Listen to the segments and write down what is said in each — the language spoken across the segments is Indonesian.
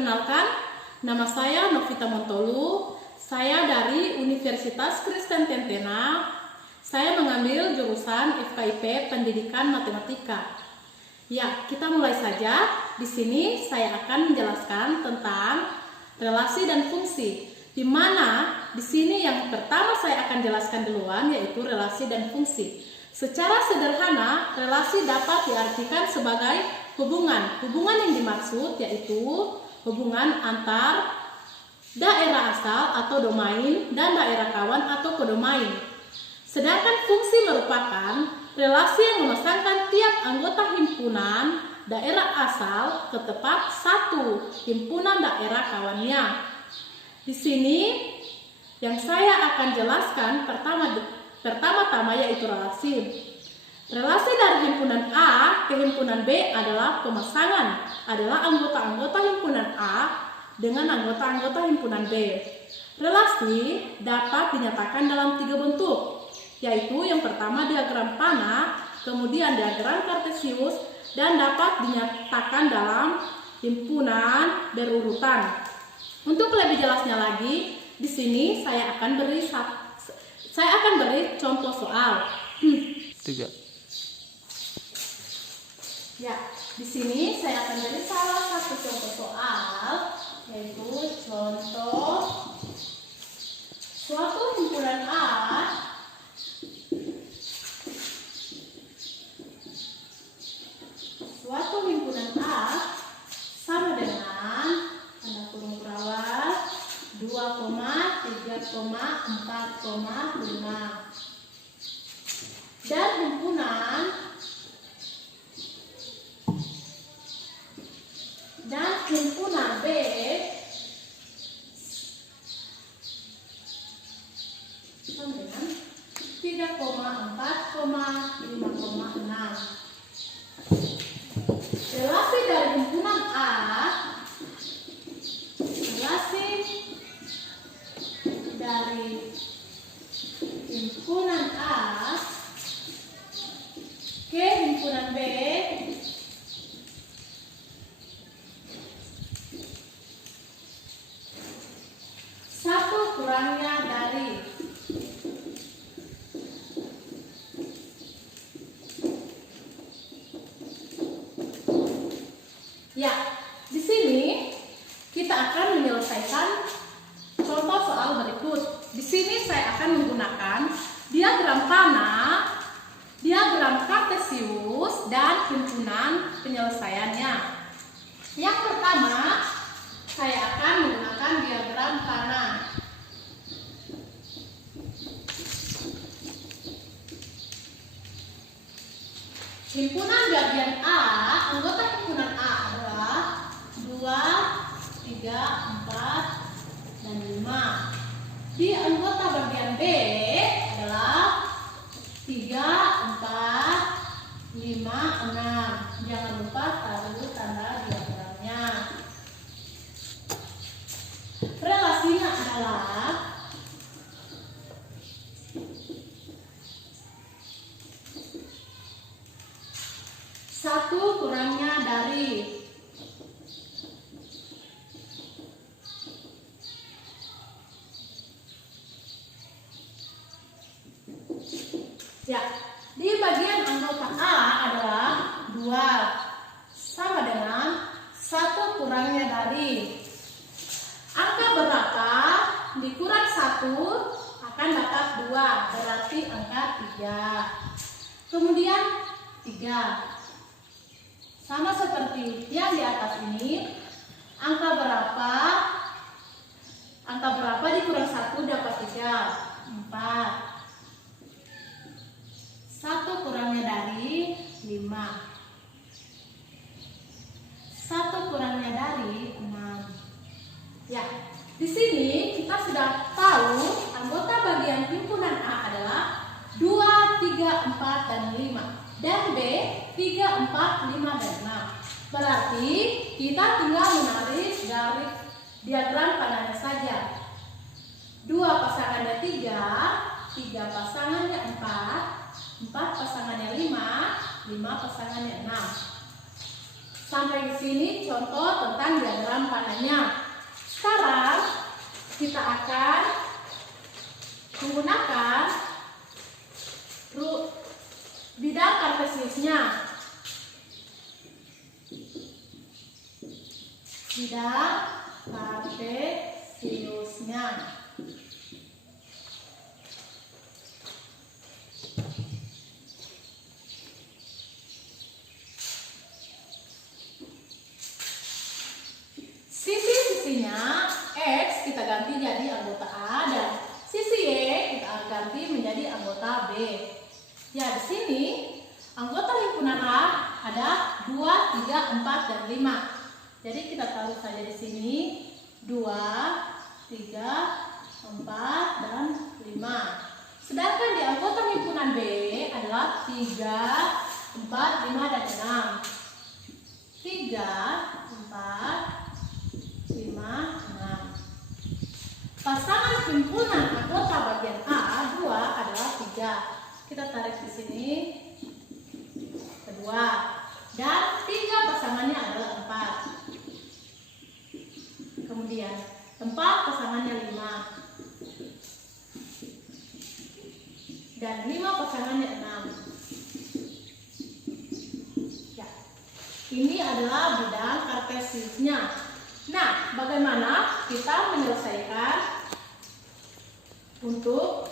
Perkenalkan, nama saya Novita Montolu. Saya dari Universitas Kristen Tentena. Saya mengambil jurusan FKIP Pendidikan Matematika. Ya, kita mulai saja. Di sini saya akan menjelaskan tentang relasi dan fungsi. Di mana di sini yang pertama saya akan jelaskan duluan yaitu relasi dan fungsi. Secara sederhana, relasi dapat diartikan sebagai hubungan. Hubungan yang dimaksud yaitu hubungan antar daerah asal atau domain dan daerah kawan atau kodomain. Sedangkan fungsi merupakan relasi yang memasangkan tiap anggota himpunan daerah asal ke tempat satu himpunan daerah kawannya. Di sini yang saya akan jelaskan pertama-tama yaitu relasi. Relasi dari himpunan A ke himpunan B adalah pemasangan, adalah anggota-anggota himpunan A dengan anggota-anggota himpunan B. Relasi dapat dinyatakan dalam 3 bentuk, yaitu yang pertama diagram panah, kemudian diagram kartesius, dan dapat dinyatakan dalam himpunan berurutan. Untuk lebih jelasnya lagi, di sini saya akan beri contoh soal. 3. Ya, di sini saya akan beri salah satu contoh soal, yaitu contoh suatu himpunan A sama dengan tanda kurung perawat 2, 3, 4, 5 dan himpunan B sama dengan 3, 4, 5,6. Relasi dari himpunan A, relasi dari himpunan A ke himpunan B satu kurangnya dari ya, di sini kita akan menyelesaikan contoh soal berikut. Di sini saya akan menggunakan diagram panah, diagram kartesius, dan himpunan penyelesaiannya. Yang pertama, saya akan menggunakan diagram panah. Himpunan bagian A, anggota himpunan A adalah 2, 3, 4, dan 5. Di anggota bagian B adalah 3, 4, 5, 6. Jangan lupa taruh tanda diagramnya. Relasinya adalah satu kurangnya dari ya, di bagian anggota A adalah 2 sama dengan 1 kurangnya dari angka berapa dikurang 1 akan dapat 2, berarti angka 3. Kemudian 3 sama seperti yang di atas ini, angka berapa dikurang 1 dapat 3, 4. 1 kurangnya dari 5. 1 kurangnya dari 6. Ya, di sini kita sudah tahu anggota bagian himpunan A adalah 2, 3, 4, dan 5. Dan B 3, 4, 5, dan 6. Berarti kita tinggal menarik dari diagram panahnya saja. 2 pasangannya 3, 3 pasangannya 4, 4 pasangannya 5, 5 pasangannya 6. Sampai di sini contoh tentang diagram panahnya. Sekarang kita akan menggunakan bidang kartesiusnya. Bidang kartesiusnya. Sisi-sisinya X kita ganti jadi anggota A dan sisi Y kita ganti menjadi anggota B. Ya, di sini anggota himpunan A ada 2, 3, 4, dan 5. Jadi kita taruh saja di sini 2, 3, 4, dan 5. Sedangkan di anggota himpunan B adalah 3, 4, 5, dan 6. 3, 4, 5, 6. Pasangan himpunan anggota bagian A 2 adalah 3. Kita tarik di sini kedua. Dan 3 pasangannya adalah 4. Kemudian 4 pasangannya 5. Dan 5 pasangannya 6. Ya. Ini adalah bidang kartesiusnya. Nah, bagaimana kita menyelesaikan untuk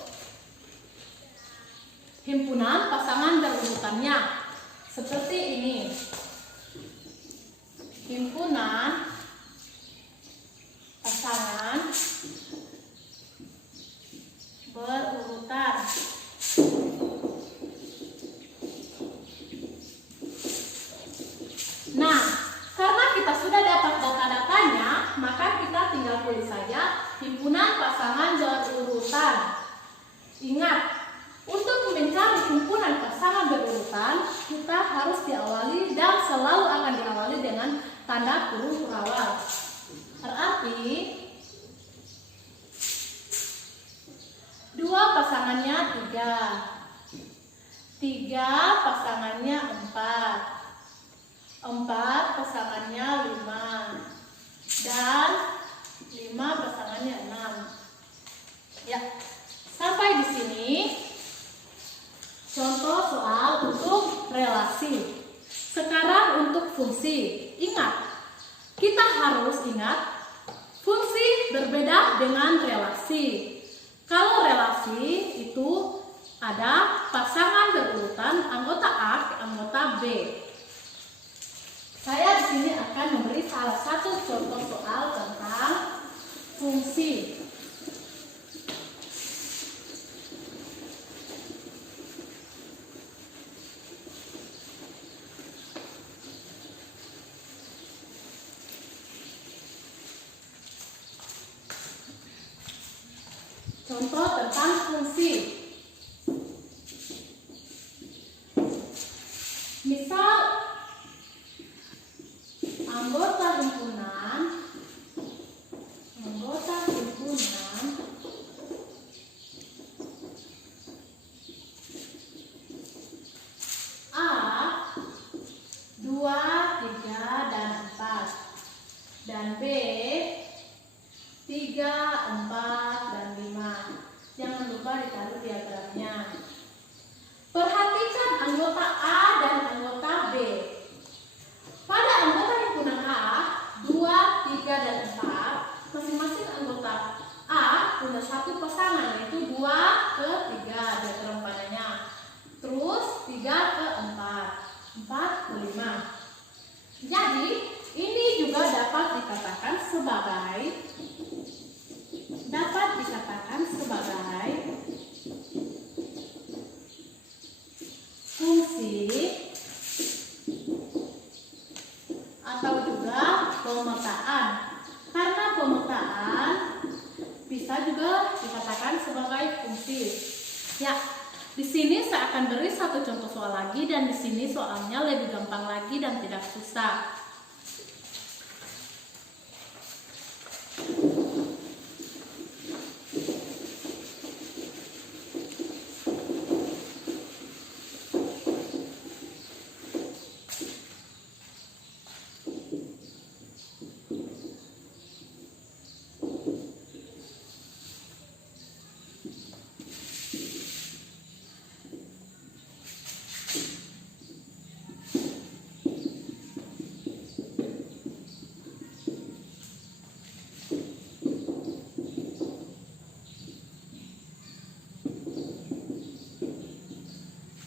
himpunan pasangan berurutannya? Seperti ini. Himpunan pasangan berurutan. Nah, karena kita sudah dapat data-datanya, maka kita tinggal tulis saja himpunan pasangan berurutan. Ingat, untuk mencari himpunan pasangan berurutan, kita harus diawali dan selalu akan diawali dengan tanda kurung perawal. Berarti 2 pasangannya 3, 3 pasangannya 4, 4 pasangannya 5, dan 5 pasangannya 6. Ya, sampai di sini contoh soal untuk relasi. Sekarang untuk fungsi. Ingat, kita harus ingat fungsi berbeda dengan relasi. Kalau relasi itu ada pasangan berurutan anggota A ke anggota B. Saya di sini akan memberi salah satu contoh soal tentang fungsi. Contoh tentang fungsi. Misal anggota himpunan A 2, 3, dan 4, dan B 3, 4, dan 5. Jangan lupa ditaruh diagramnya. Perhatikan anggota A dan anggota B. Pada anggota himpunan A 2, 3, dan 4, masing-masing anggota A punya satu pasangan, yaitu 2 ke 3 diagram padanya. Terus 3 ke 4, 4 ke 5. Jadi ini juga dapat dikatakan sebagai fungsi atau juga pemetaan. Karena pemetaan bisa juga dikatakan sebagai fungsi. Ya, di sini saya akan beri satu contoh soal lagi, dan di sini soalnya lebih gampang lagi dan tidak susah.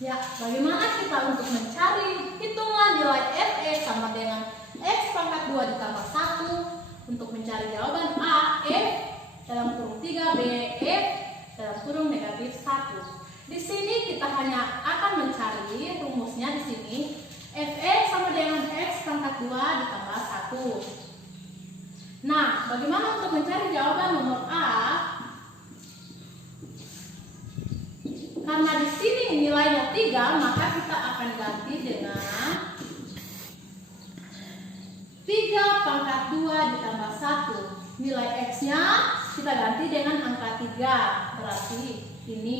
Ya, bagaimana kita untuk mencari hitungan nilai F sama dengan X pangkat 2 ditambah 1 untuk mencari jawaban A, F dalam kurung 3, B, F dalam kurung negatif 1. Di sini kita hanya akan mencari rumusnya di sini. Fx sama dengan X pangkat 2 ditambah 1. Nah, bagaimana untuk mencari jawaban nomor A? Karena di sini nilainya 3, maka kita akan ganti dengan 3 pangkat 2 ditambah 1. Nilai X-nya kita ganti dengan angka 3. Berarti ini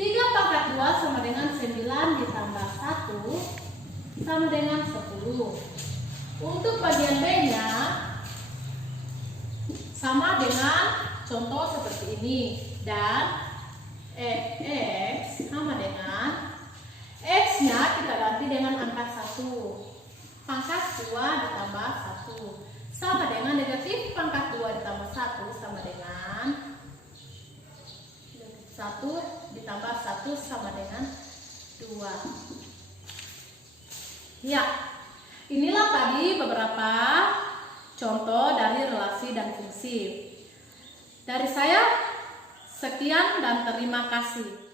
3 pangkat 2 sama dengan 9 ditambah 1 sama dengan 10. Untuk bagian B-nya sama dengan contoh seperti ini. Dan Fx sama dengan X-nya kita ganti dengan angka 1. Pangkat 2 ditambah 1 sama dengan negatif pangkat 2 ditambah 1 sama dengan 1 ditambah 1 sama dengan 2. Ya, inilah tadi beberapa contoh dari relasi dan fungsi. Dari saya, sekian dan terima kasih.